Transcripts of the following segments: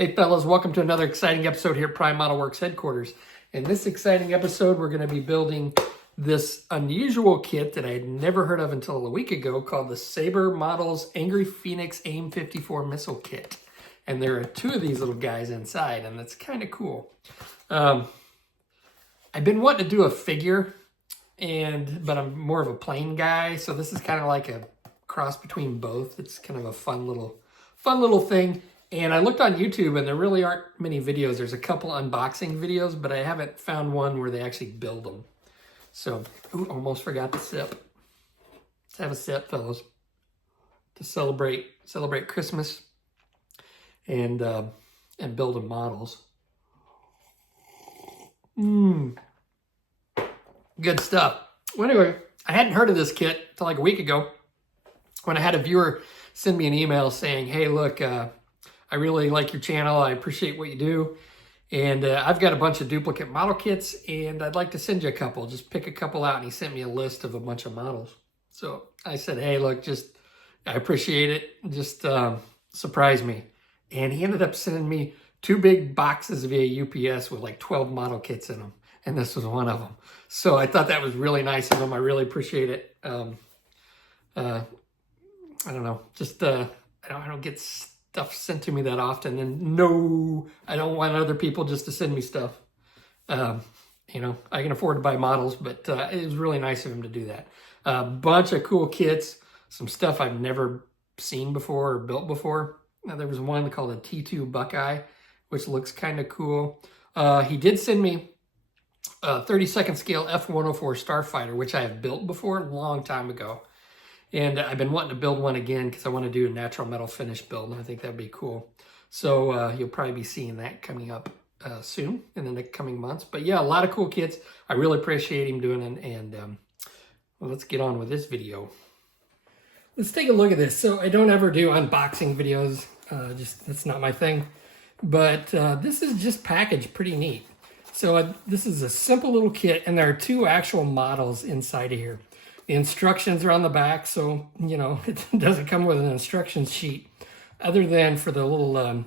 Hey fellas, welcome to another exciting episode here at Prime Model Works headquarters. In this exciting episode, we're going to be building this unusual kit that I had never heard of until a week ago called the Sabre Models Angry Phoenix AIM 54 Missile Kit. And there are two of these little guys inside, and that's kind of cool. I've been wanting to do a figure, but I'm more of a plain guy, so this is kind of like a cross between both. It's kind of a fun little thing. And I looked on YouTube, and there really aren't many videos. There's a couple unboxing videos, but I haven't found one where they actually build them. So, almost forgot to sip. Let's have a sip, fellas, to celebrate Christmas and build them models. Good stuff. Well, anyway, I hadn't heard of this kit until like a week ago when I had a viewer send me an email saying, "Hey, look, I really like your channel. I appreciate what you do. And I've got a bunch of duplicate model kits, and I'd like to send you a couple. Just pick a couple out." And he sent me a list of a bunch of models. So I said, "Hey, look, I appreciate it. Just surprise me." And he ended up sending me 2 big boxes via UPS with like 12 model kits in them. And this was one of them. So I thought that was really nice of him. I really appreciate it. I don't know, I don't get stuff sent to me that often, and no, I don't want other people just to send me stuff. I can afford to buy models, but it was really nice of him to do that. A bunch of cool kits, some stuff I've never seen before or built before. Now, there was one called a T2 Buckeye, which looks kind of cool. He did send me a 32nd scale F-104 Starfighter, which I have built before a long time ago. And I've been wanting to build one again because I want to do a natural metal finish build, and I think that'd be cool. So you'll probably be seeing that coming up soon in the next coming months. But yeah, a lot of cool kits. I really appreciate him doing it. And well, let's get on with this video. Let's take a look at this. So I don't ever do unboxing videos. That's not my thing. But this is just packaged pretty neat. So this is a simple little kit, and there are 2 actual models inside of here. The instructions are on the back, so, it doesn't come with an instruction sheet other than for the little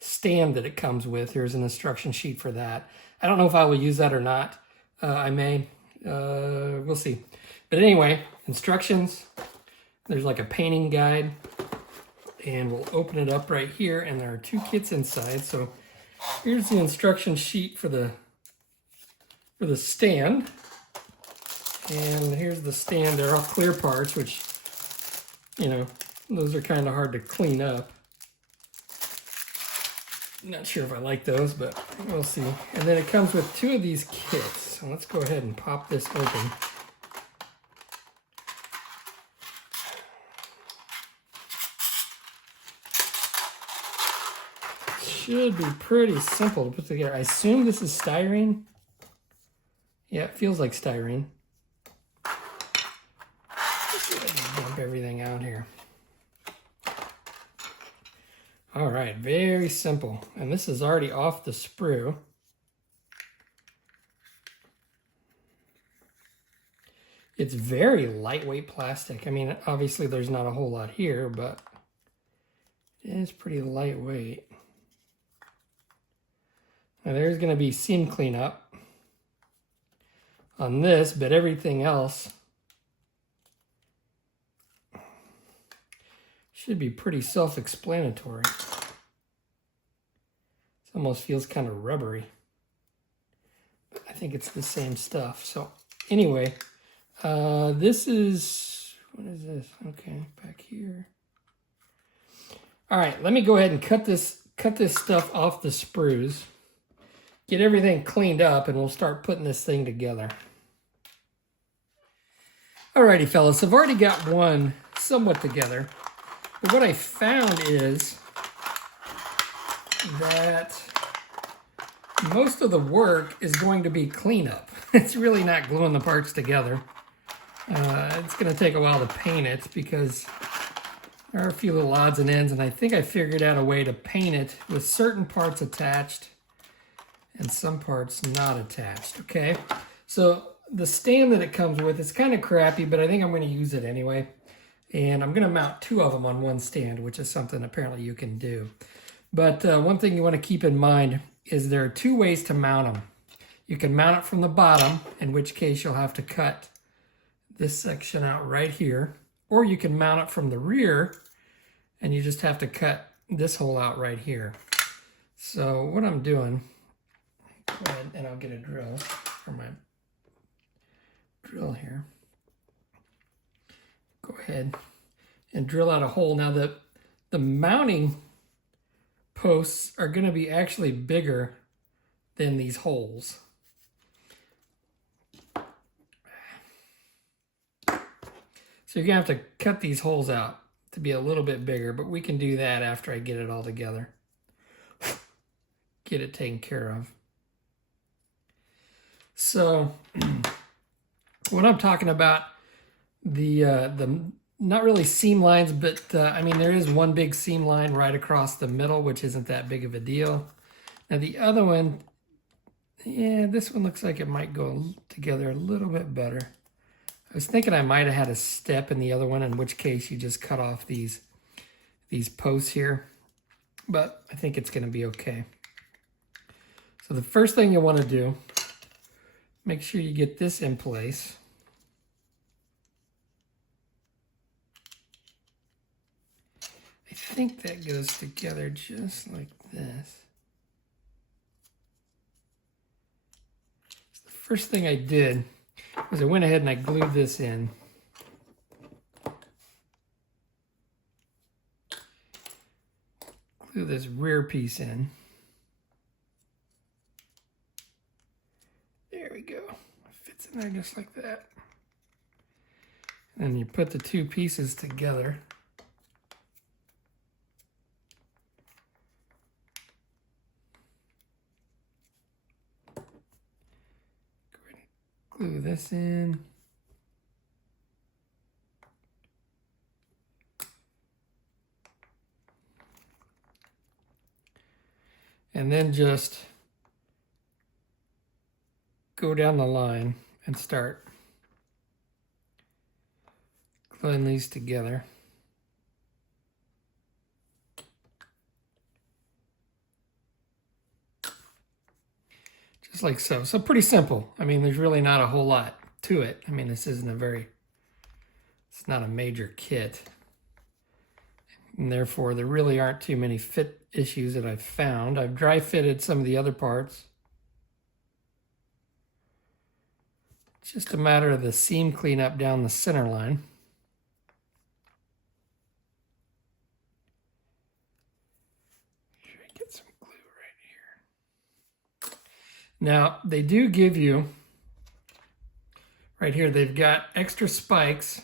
stand that it comes with. Here's an instruction sheet for that. I don't know if I will use that or not. I may. We'll see. But anyway, instructions. There's like a painting guide, and we'll open it up right here, and there are 2 kits inside. So here's the instruction sheet for the stand. And here's the stand. They're all clear parts, which, those are kind of hard to clean up. Not sure if I like those, but we'll see. And then it comes with 2 of these kits. So let's go ahead and pop this open. Should be pretty simple to put together. I assume this is styrene. Yeah, it feels like styrene. Dump everything out here. All right, very simple. And this is already off the sprue. It's very lightweight plastic. I mean, obviously there's not a whole lot here, but it is pretty lightweight. Now there's going to be seam cleanup on this, but everything else should be pretty self-explanatory. It almost feels kind of rubbery. But I think it's the same stuff. So anyway, this is, what is this? Okay, back here. All right, let me go ahead and cut this stuff off the sprues. Get everything cleaned up, and we'll start putting this thing together. Alrighty, fellas, I've already got one somewhat together. But what I found is that most of the work is going to be cleanup. It's really not gluing the parts together. It's going to take a while to paint it because there are a few little odds and ends, and I think I figured out a way to paint it with certain parts attached and some parts not attached, okay? So the stand that it comes with is kind of crappy, but I think I'm going to use it anyway. And I'm going to mount 2 of them on one stand, which is something apparently you can do. But one thing you want to keep in mind is there are two ways to mount them. You can mount it from the bottom, in which case you'll have to cut this section out right here, or you can mount it from the rear and you just have to cut this hole out right here. So what I'm doing, go ahead and I'll get a drill for my drill here. Go ahead and drill out a hole. Now the mounting posts are going to be actually bigger than these holes. So you're going to have to cut these holes out to be a little bit bigger, but we can do that after I get it all together. Get it taken care of. So when I'm talking about the not really seam lines, but I mean, there is one big seam line right across the middle, which isn't that big of a deal. Now the other one, yeah, this one looks like it might go together a little bit better. I was thinking I might have had a step in the other one, in which case you just cut off these posts here, but I think it's going to be okay. So the first thing you want to do, make sure you get this in place. I think that goes together just like this. So the first thing I did was I went ahead and I glued this in. Glue this rear piece in. There we go. It fits in there just like that. And then you put the two pieces together. Glue this in. And then just go down the line and start gluing these together. Just like so. So pretty simple. I mean, there's really not a whole lot to it. I mean, this isn't it's not a major kit. And therefore, there really aren't too many fit issues that I've found. I've dry fitted some of the other parts. It's just a matter of the seam cleanup down the center line. Get some glue right here. Now, they do give you, right here, they've got extra spikes.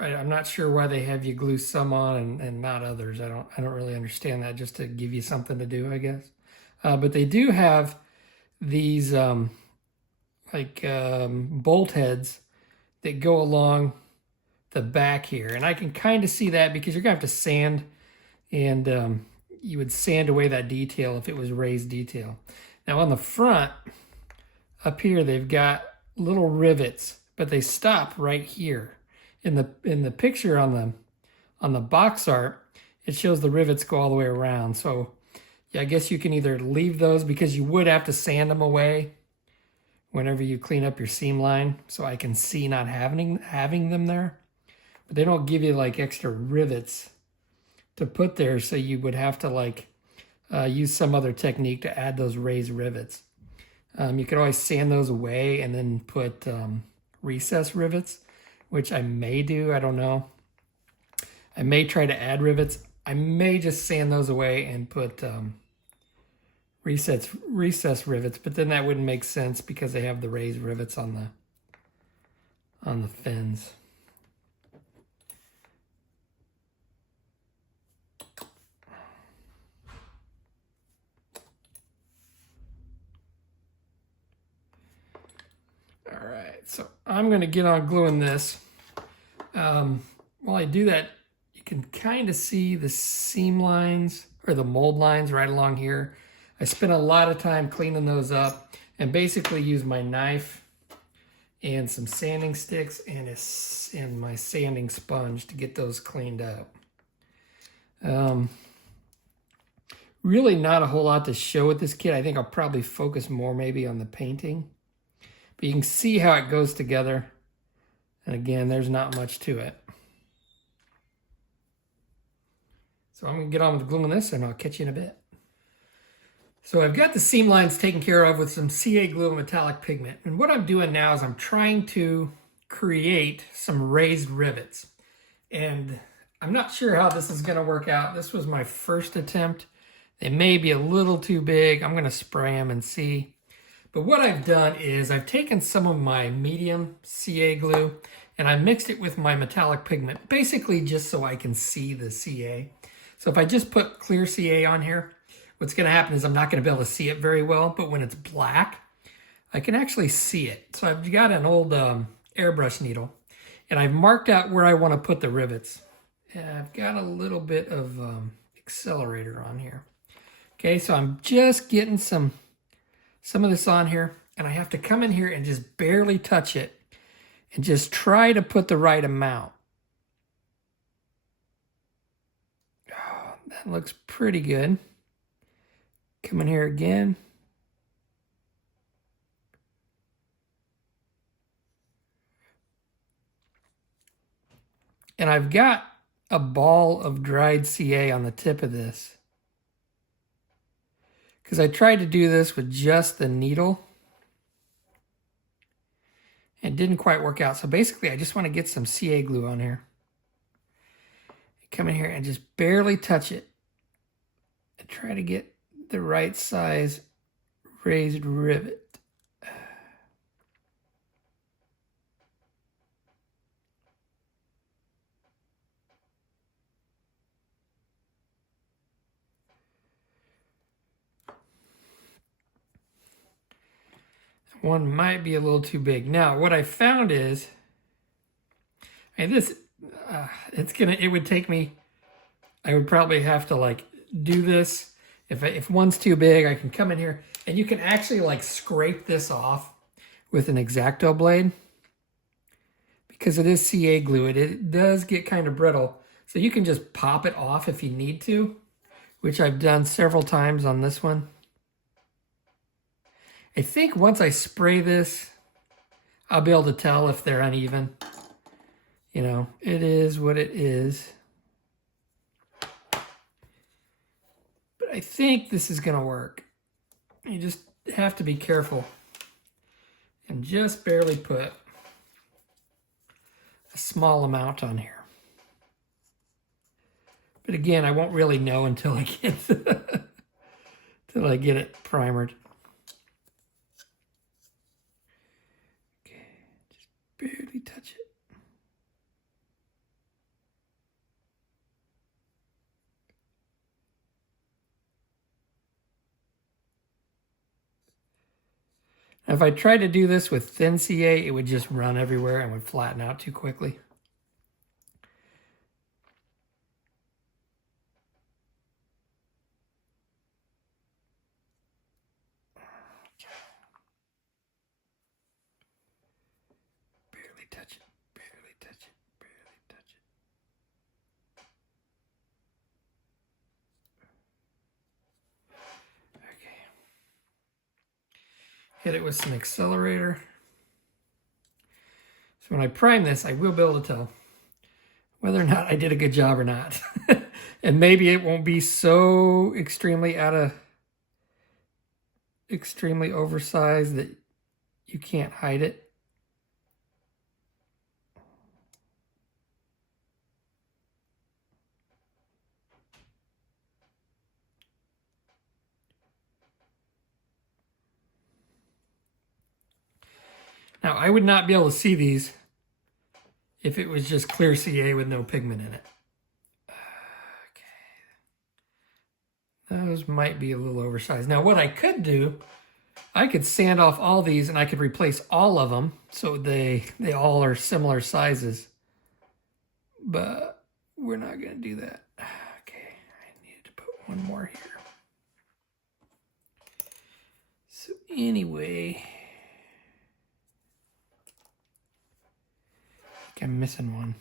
I'm not sure why they have you glue some on and not others. I don't really understand that, just to give you something to do, I guess. But they do have these bolt heads that go along the back here. And I can kind of see that because you're going to have to sand, and you would sand away that detail if it was raised detail. Now on the front, up here, they've got little rivets, but they stop right here. In the picture on the box art, it shows the rivets go all the way around. So yeah, I guess you can either leave those, because you would have to sand them away whenever you clean up your seam line. So I can see not having them there, but they don't give you like extra rivets to put there. So you would have to use some other technique to add those raised rivets. You could always sand those away and then put recess rivets, which I may do, I don't know. I may try to add rivets. I may just sand those away and put recess rivets, but then that wouldn't make sense because they have the raised rivets on the fins. All right, so I'm gonna get on gluing this. While I do that, you can kind of see the seam lines or the mold lines right along here. I spent a lot of time cleaning those up and basically use my knife and some sanding sticks and my sanding sponge to get those cleaned up. Really not a whole lot to show with this kit. I think I'll probably focus more maybe on the painting. But you can see how it goes together. And again, there's not much to it. So I'm going to get on with gluing this and I'll catch you in a bit. So I've got the seam lines taken care of with some CA glue and metallic pigment. And what I'm doing now is I'm trying to create some raised rivets. And I'm not sure how this is going to work out. This was my first attempt. They may be a little too big. I'm going to spray them and see. But what I've done is I've taken some of my medium CA glue and I mixed it with my metallic pigment, basically just so I can see the CA. So if I just put clear CA on here, what's going to happen is I'm not going to be able to see it very well, but when it's black, I can actually see it. So I've got an old airbrush needle and I've marked out where I want to put the rivets. And I've got a little bit of accelerator on here. Okay, so I'm just getting some of this on here, and I have to come in here and just barely touch it and just try to put the right amount. Oh, that looks pretty good. Come in here again. And I've got a ball of dried CA on the tip of this, because I tried to do this with just the needle and it didn't quite work out. So basically I just want to get some CA glue on here. Come in here and just barely touch it and try to get the right size raised rivet. One might be a little too big. Now, what I found is, and this, it would take me, I would probably have to like do this. If one's too big, I can come in here and you can actually like scrape this off with an X-Acto blade because it is CA glue. It does get kind of brittle. So you can just pop it off if you need to, which I've done several times on this one. I think once I spray this, I'll be able to tell if they're uneven. You know, it is what it is. But I think this is going to work. You just have to be careful and just barely put a small amount on here. But again, I won't really know until I get until I get it primered. Barely touch it. Now, if I tried to do this with thin CA, it would just run everywhere and would flatten out too quickly. Barely touch it, barely touch it, barely touch it. Okay. Hit it with some accelerator. So when I prime this, I will be able to tell whether or not I did a good job or not. And maybe it won't be so extremely oversized that you can't hide it. Now, I would not be able to see these if it was just clear CA with no pigment in it. Okay. Those might be a little oversized. Now, what I could do, I could sand off all these and I could replace all of them so they all are similar sizes. But we're not going to do that. Okay, I needed to put one more here. So anyway, I think I'm missing one.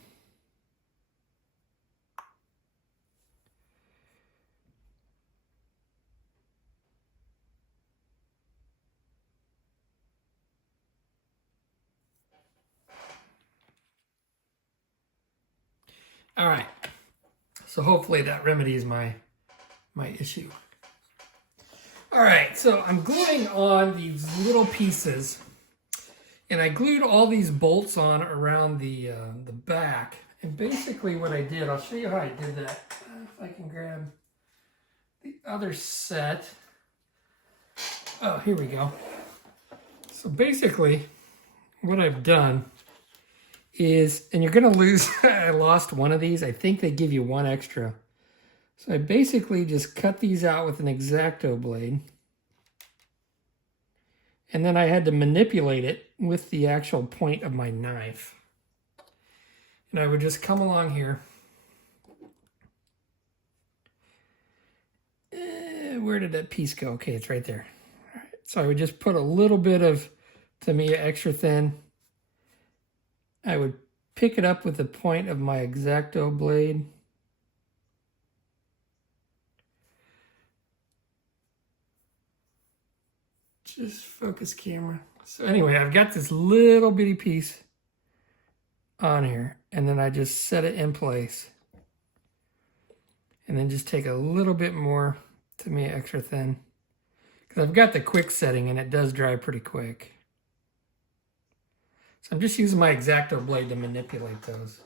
All right. So hopefully that remedies my issue. All right, so I'm gluing on these little pieces, and I glued all these bolts on around the back. And basically what I did, I'll show you how I did that. If I can grab the other set. Oh, here we go. So basically what I've done is, and you're gonna lose, I lost one of these. I think they give you one extra. So I basically just cut these out with an X-Acto blade. And then I had to manipulate it with the actual point of my knife. And I would just come along here. Where did that piece go? Okay, it's right there. All right. So I would just put a little bit of Tamiya extra thin. I would pick it up with the point of my X-Acto blade. Just focus camera. So anyway, I've got this little bitty piece on here, and then I just set it in place. And then just take a little bit more Tamiya extra thin, because I've got the quick setting and it does dry pretty quick. So I'm just using my X-Acto blade to manipulate those.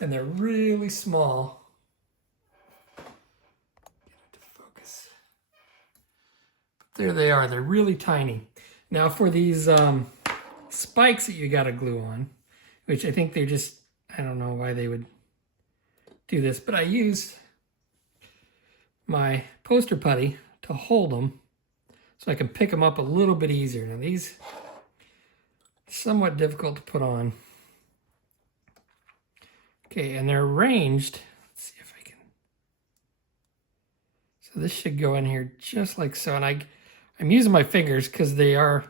And they're really small. There they are. They're really tiny. Now for these spikes that you got to glue on, which I think they're just, I don't know why they would do this, but I used my poster putty to hold them so I can pick them up a little bit easier. Now these are somewhat difficult to put on. Okay, and they're arranged. Let's see if I can. So this should go in here just like so. And I'm using my fingers because they are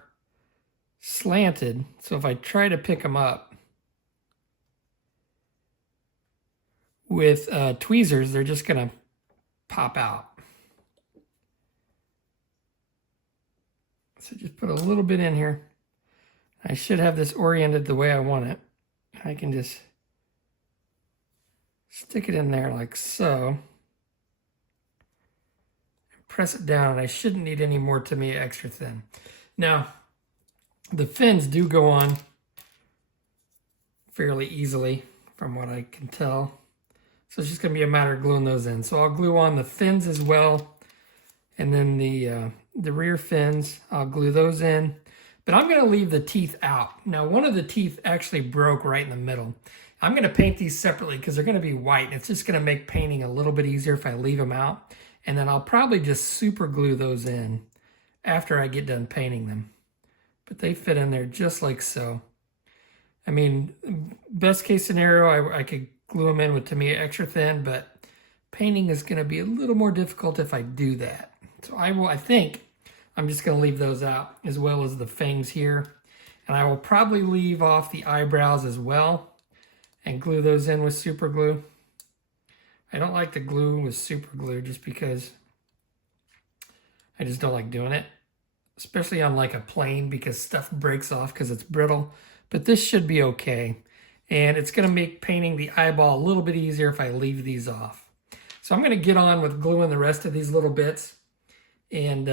slanted. So if I try to pick them up with tweezers, they're just going to pop out. So just put a little bit in here. I should have this oriented the way I want it. I can just stick it in there like so. Press it down, and I shouldn't need any more Tamiya extra thin. Now, the fins do go on fairly easily from what I can tell. So it's just going to be a matter of gluing those in. So I'll glue on the fins as well. And then the rear fins, I'll glue those in. But I'm going to leave the teeth out. Now, one of the teeth actually broke right in the middle. I'm going to paint these separately because they're going to be white. It's just going to make painting a little bit easier if I leave them out. And then I'll probably just super glue those in after I get done painting them. But they fit in there just like so. I mean, best case scenario, I could glue them in with Tamiya extra thin, but painting is going to be a little more difficult if I do that. So I think I'm just going to leave those out as well as the fangs here. And I will probably leave off the eyebrows as well and glue those in with super glue. I don't like to glue with super glue just because I just don't like doing it, especially on like a plane because stuff breaks off because it's brittle. But this should be okay. And it's going to make painting the eyeball a little bit easier if I leave these off. So I'm going to get on with gluing the rest of these little bits. And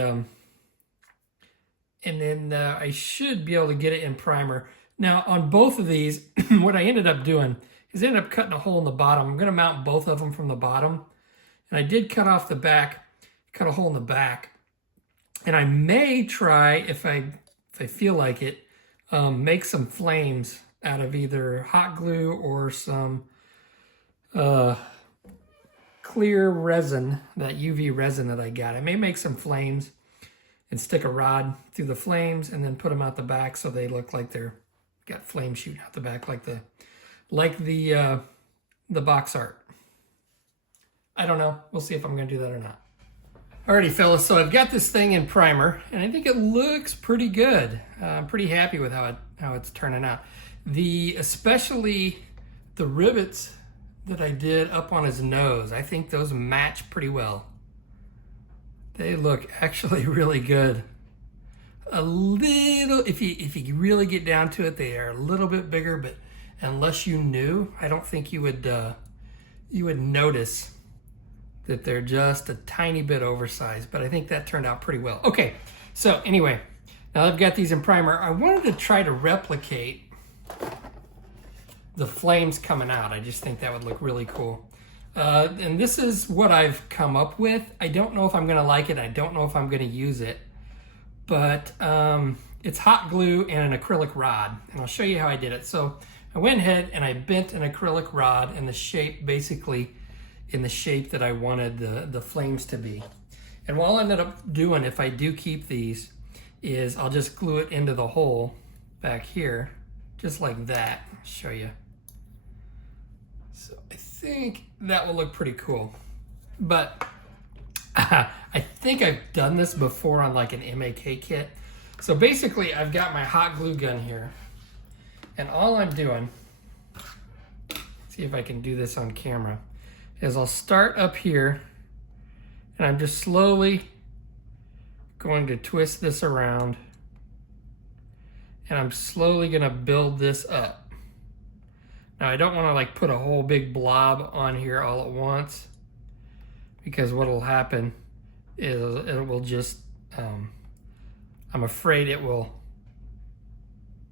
then I should be able to get it in primer. Now on both of these, what I ended up doing is I ended up cutting a hole in the bottom. I'm going to mount both of them from the bottom. And I did cut off the back, cut a hole in the back. And I may try, if I feel like it, make some flames out of either hot glue or some clear resin, that UV resin that I got. I may make some flames and stick a rod through the flames and then put them out the back so they look like they're got flames shooting out the back like the box art. I don't know. We'll see if I'm going to do that or not. Alrighty, fellas. So I've got this thing in primer, and I think it looks pretty good. I'm pretty happy with how it's turning out. Especially the rivets that I did up on his nose, I think those match pretty well. They look actually really good. A little, if you really get down to it, they are a little bit bigger, but unless you knew, I don't think you would notice that they're just a tiny bit oversized, but I think that turned out pretty well. Okay, so anyway, now I've got these in primer. I wanted to try to replicate the flames coming out. I just think that would look really cool. And this is what I've come up with. I don't know if I'm gonna like it. I don't know if I'm gonna use it, but it's hot glue and an acrylic rod, and I'll show you how I did it. So I went ahead and I bent an acrylic rod in the shape, basically in the shape that I wanted the flames to be. And what I'll end up doing, if I do keep these, is I'll just glue it into the hole back here, just like that. I'll show you. So I think that will look pretty cool. But I think I've done this before on like an MAK kit. So basically I've got my hot glue gun here, and all I'm doing, see if I can do this on camera, is I'll start up here and I'm just slowly going to twist this around, and I'm slowly gonna build this up. Now I don't wanna like put a whole big blob on here all at once, because what'll happen is it will just, I'm afraid it will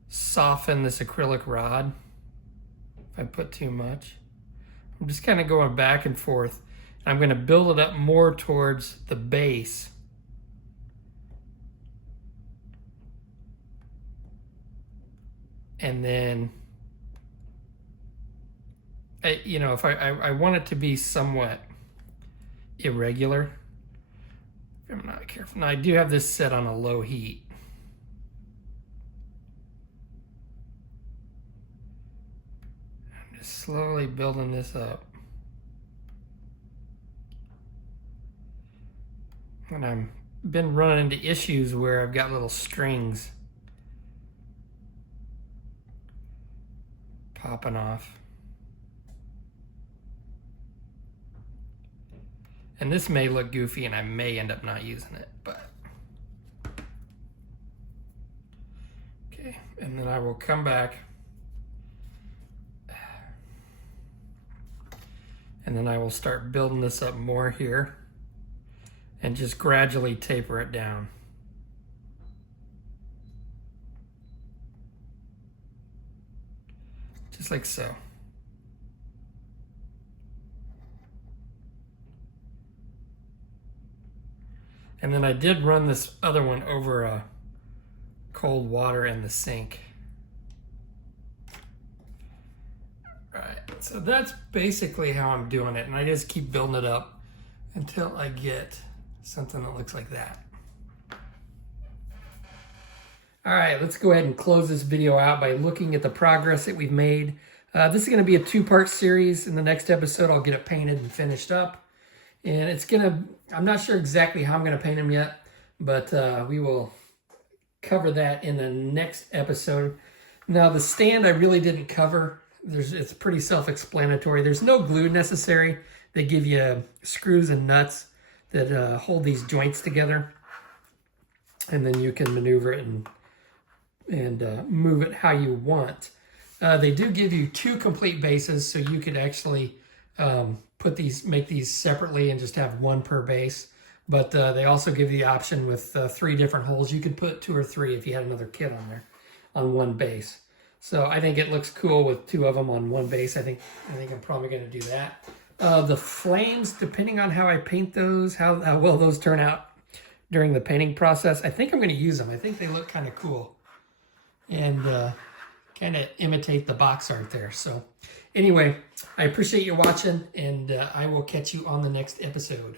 soften this acrylic rod if I put too much. I'm just kind of going back and forth. I'm going to build it up more towards the base. And then, if I want it to be somewhat irregular, if I'm not careful. Now I do have this set on a low heat. I'm just slowly building this up. And I've been running into issues where I've got little strings popping off. And this may look goofy and I may end up not using it, but. Okay, and then I will come back. And then I will start building this up more here and just gradually taper it down. Just like so. And then I did run this other one over cold water in the sink. Right, so that's basically how I'm doing it. And I just keep building it up until I get something that looks like that. All right, let's go ahead and close this video out by looking at the progress that we've made. This is gonna be a two-part series. In the next episode, I'll get it painted and finished up. And it's gonna, I'm not sure exactly how I'm gonna paint them yet, but we will cover that in the next episode. Now the stand I really didn't cover. It's pretty self-explanatory. There's no glue necessary. They give you screws and nuts that hold these joints together. And then you can maneuver it and move it how you want. They do give you two complete bases, so you could actually make these separately and just have one per base. But they also give you the option with 3 different holes. You could put 2 or 3 if you had another kit on there on one base. So I think it looks cool with 2 of them on one base. I think I'm probably going to do that. The flames, depending on how I paint those, how well those turn out during the painting process, I think I'm going to use them. I think they look kind of cool and kind of imitate the box art there. So anyway, I appreciate you watching, and I will catch you on the next episode.